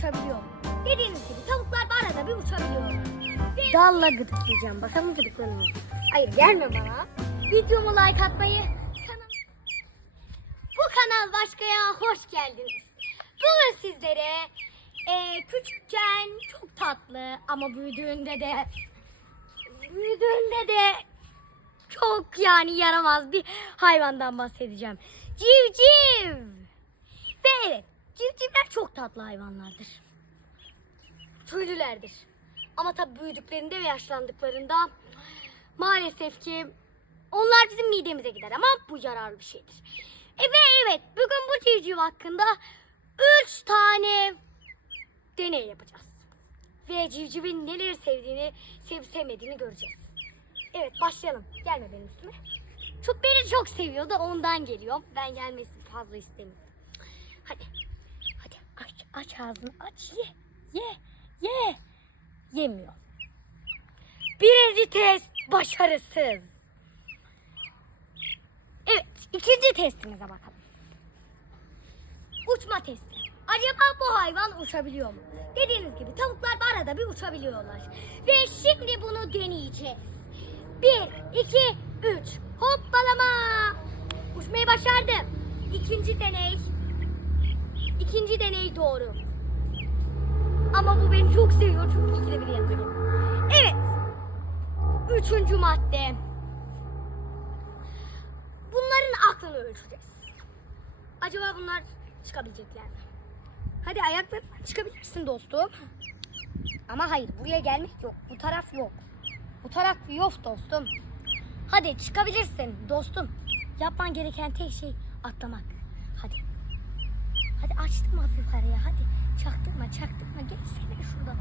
uçabiliyor. Dediğiniz gibi tavuklar da arada bir uçabiliyor. Ve... Dalla gıdıklayacağım. Bakalım gıdıklanıyor? Hayır gelme bana. Videomu like atmayı, kanal... Bu kanal Başka'ya hoş geldiniz. Bugün sizlere e, küçükken çok tatlı ama büyüdüğünde de büyüdüğünde de çok yani yaramaz bir hayvandan bahsedeceğim. Civciv. Ve evet civcivler çok tatlı hayvanlardır. Tüylülerdir. Ama tabii büyüdüklerinde ve yaşlandıklarında maalesef ki onlar bizim midemize gider ama bu yararlı bir şeydir. E ve evet bugün bu civciv hakkında 3 tane deney yapacağız. Ve civcivin neleri sevdiğini, sevip sevmediğini göreceğiz. Evet başlayalım. Gelme benim üstüme. Çok beni çok seviyor da ondan geliyor. Ben gelmesini fazla istemiyorum. Hadi aç ağzını aç ye. Ye. Ye. Yemiyor. Birinci test başarısız. Evet, ikinci testimize bakalım. Uçma testi. Acaba bu hayvan uçabiliyor mu? Dediğiniz gibi tavuklar da arada bir uçabiliyorlar. Ve şimdi bunu deneyeceğiz. Bir, iki, üç. Hoppalama. Uçmayı başardım. İkinci deney. İkinci deney doğru. Ama bu beni çok seviyor çünkü ikide bir yapıyor. Evet. Üçüncü madde. Bunların aklını ölçeceğiz. Acaba bunlar çıkabilecekler mi? Hadi ayaklarından çıkabilirsin dostum. Ama hayır buraya gelmek yok. Bu taraf yok. Bu taraf yok dostum. Hadi çıkabilirsin dostum. Yapman gereken tek şey atlamak. Hadi. Hadi açtım hafif araya hadi. Çaktırma çaktırma geçsene şuradan.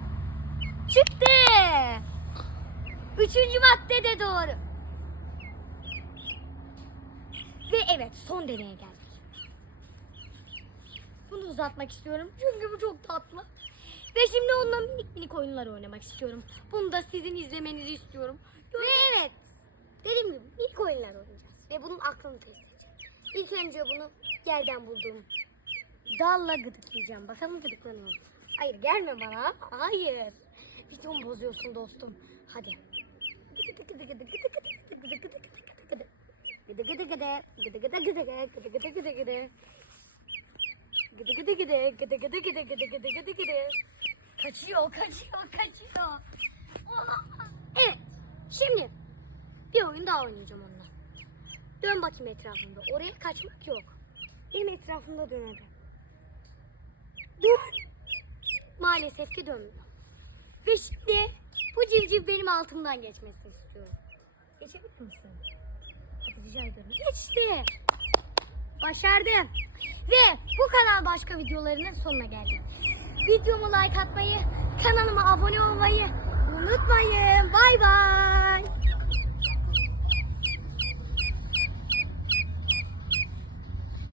Çıktı. Üçüncü madde de doğru. Ve evet son deneye geldik. Bunu uzatmak istiyorum çünkü bu çok tatlı. Ve şimdi onunla minik minik oyunlar oynamak istiyorum. Bunu da sizin izlemenizi istiyorum. Ve evet dediğim gibi minik oyunlar oynayacağız. Ve bunun aklını test edeceğim. İlk önce bunu yerden bulduğum dalla gıdıklayacağım. Bakalım gıdıklanıyor? Hayır gelme bana. Hayır. Videomu bozuyorsun dostum. Hadi. Gıdı gıdı gıdı. Gıdı gıdı gıdı gıdı. Gıdı gıdı gıdı gıdı. Gıdı gıdı gıdı. Gıdı gıdı gıdı gıdı gıdı gıdı gıdı. Kaçıyor, kaçıyor, kaçıyor. Olamaz. Evet. Şimdi bir oyun daha oynayacağım onunla. Dön bakayım etrafında. Oraya kaçmak yok. Benim etrafımda dön hadi. Dön. Maalesef ki dönmüyor. Ve şimdi bu civciv benim altımdan geçmesini istiyorum. Geçebilir misin? Hadi rica ediyorum. Geçti. Başardım. Ve bu kanal başka videolarının sonuna geldik. Videomu like atmayı, kanalıma abone olmayı unutmayın. Bay bay.